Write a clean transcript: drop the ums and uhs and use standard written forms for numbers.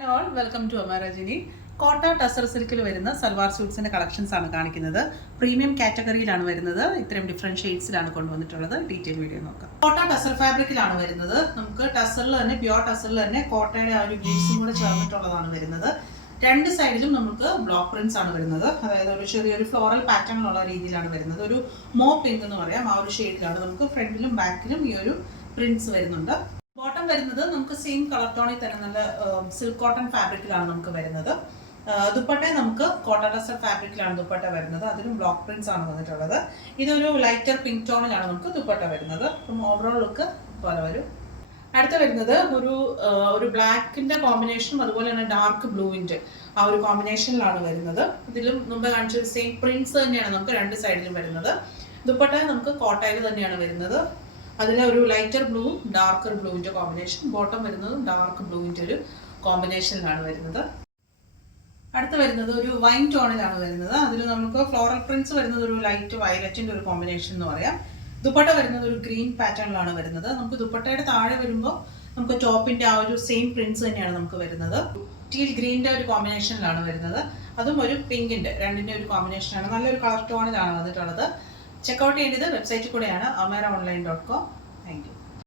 Hello all, welcome to Amarajini. Kota tussar സിൽക്കിൽ വരുന്ന salwar സ്യൂട്ട്സിൻ്റെ collections ആണ് കാണിക്കുന്നത്. പ്രീമിയം കാറ്റഗറിയിലാണ് വരുന്നത്. ഇത്രയും ഡിഫറെൻറ്റ് ഷെയ്ഡ്സിലാണ് കൊണ്ടുവന്നിട്ടുള്ളത്. ഡീറ്റെയിൽ വീഡിയോ നോക്കാം. കോട്ട ടസർ ഫാബ്രിക്കിലാണ് വരുന്നത്. നമുക്ക് ടസറിൽ തന്നെ പ്യുവർ ടസറിൽ തന്നെ കോട്ടയുടെ ആ ഒരു ബീഡ്സും കൂടെ ചേർന്നിട്ടുള്ളതാണ് വരുന്നത്. രണ്ട് സൈഡിലും നമുക്ക് ബ്ലോക്ക് പ്രിന്റ്സ് ആണ് വരുന്നത്. അതായത് ഒരു ചെറിയൊരു ഫ്ലോറൽ പാറ്റേണിലുള്ള രീതിയിലാണ് വരുന്നത്. ഒരു മോ പിങ്ക് എന്ന് പറയാം, ആ ഒരു ഷെയ്ഡിലാണ് നമുക്ക് ഫ്രണ്ടിലും ബാക്കിലും ഈ ഒരു പ്രിന്റ്സ് വരുന്നുണ്ട്. ബോട്ടം വരുന്നത് നമുക്ക് സെയിം കളർ ടോണിൽ തന്നെ നല്ല സിൽക്ക് കോട്ടൺ ഫാബ്രിക്കിലാണ് നമുക്ക് വരുന്നത്. ദുപ്പട്ട നമുക്ക് കോട്ട ടസർ ഫാബ്രിക്കിലാണ് ദുപ്പട്ട വരുന്നത്. അതിലും ബ്ലോക്ക് പ്രിന്റ്സ് ആണ് വന്നിട്ടുള്ളത്. ഇതൊരു ലൈറ്റർ പിങ്ക് ടോണിലാണ് നമുക്ക് ദുപ്പട്ട വരുന്നത്. അപ്പം ഓവറോൾ ലുക്ക് പോലെ വരും. അടുത്ത വരുന്നത് ഒരു ബ്ലാക്കിന്റെ കോമ്പിനേഷനും അതുപോലെ തന്നെ ഡാർക്ക് ബ്ലൂവിന്റെ ആ ഒരു കോമ്പിനേഷനിലാണ് വരുന്നത്. ഇതിലും മുമ്പ് കാണിച്ച സെയിം പ്രിന്റ്സ് തന്നെയാണ് നമുക്ക് രണ്ട് സൈഡിലും വരുന്നത്. ദുപ്പട്ട നമുക്ക് കോട്ടയിൽ തന്നെയാണ് വരുന്നത്. അതിലെ ഒരു ലൈറ്റർ ബ്ലൂവും ഡാർക്കർ ബ്ലൂവിന്റെ കോമ്പിനേഷൻ, ബോട്ടം വരുന്നത് ഡാർക്ക് ബ്ലൂവിന്റെ ഒരു കോമ്പിനേഷനിലാണ് വരുന്നത്. അടുത്ത് വരുന്നത് ഒരു വൈൻ ടോണിലാണ് വരുന്നത്. അതിൽ നമുക്ക് ഫ്ലോറൽ പ്രിന്റ്സ് വരുന്നത് ഒരു ലൈറ്റ് വയലറ്റിന്റെ ഒരു കോമ്പിനേഷൻ എന്ന് പറയാം. ദുപ്പട്ട വരുന്നത് ഒരു ഗ്രീൻ പാറ്റേണിലാണ് വരുന്നത്. നമുക്ക് ദുപ്പട്ടയുടെ താഴെ വരുമ്പോൾ നമുക്ക് ടോപ്പിന്റെ ആ ഒരു സെയിം പ്രിന്റ്സ് തന്നെയാണ് നമുക്ക് വരുന്നത്. ടീൽ ഗ്രീനിന്റെ ഒരു കോമ്പിനേഷനിലാണ് വരുന്നത്. അതും ഒരു പിങ്കിന്റെ രണ്ടിന്റെ ഒരു കോമ്പിനേഷനാണ്. നല്ലൊരു കളർ ടോണിലാണ് വന്നിട്ടുള്ളത്. ചെക്കൗട്ട് ചെയ്യേണ്ടത് വെബ്സൈറ്റിൽ കൂടെയാണ്, amaraonline.com. Thank you.